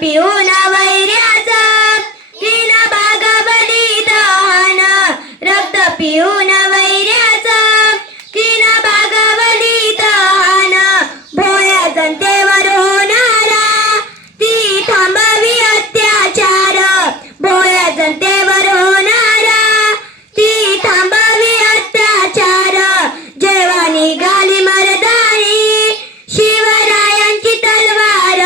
पिऊन वैऱ्याचा केला बागा बलिदान, रक्त पिऊन वैऱ्याचा केला बागा बलिदान. भोळ्या जनतेवर होणारा ती थांबवी अत्याचार, भोळ्या जनतेवर होणारा ती थांबवी अत्याचार. जेव्हा निघाली मर्दानी शिवरायांची तलवार,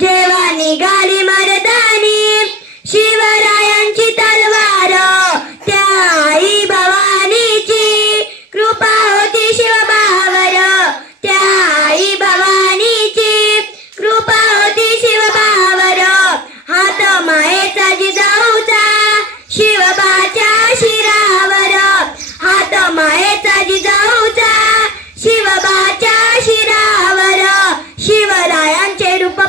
जेव्हा निघाली मर्दानी शिवरायांची तलवार. त्या आई भवानीची कृपा होती शिवबावर, त्या आई भवानीची कृपा होती शिवबावर. हात मायेचा जिजाऊचा शिवबाच्या शिरावर, हात मायेचा जिजाऊचा शिवबाच्या शिरावर. शिवरायांचे रूप